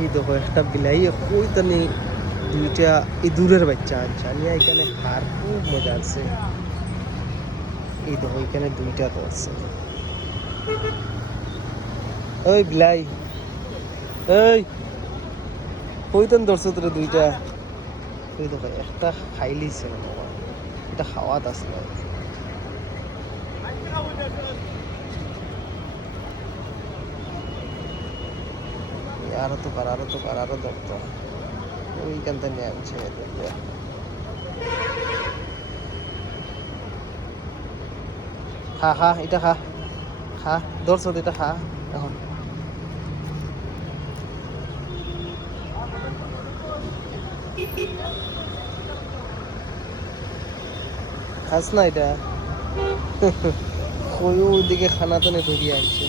এই দেখো একটা বিলাই ওই তো নেই, দুইটা ইঁদুরের বাচ্চা আনছে নিয়ে এখানে হার খুব মজা আছে। এই দেখো এখানে দুইটা তো আছে। ওই বিলাই, এই কইতেন ধরছো তোরা দুইটা। ওই দেখো একটা খাইলিছে না বাবা, এটা খাওয়াত আসলো। আরো ধরতো ওইখান থেকে নিয়ে আনছে এদেরকে। খা খা এটা খা, খা ধরছো তো এটা খা এখন। খাস না এটা। ওই ওইদিকে খানা তো ধরিয়ে আনছে।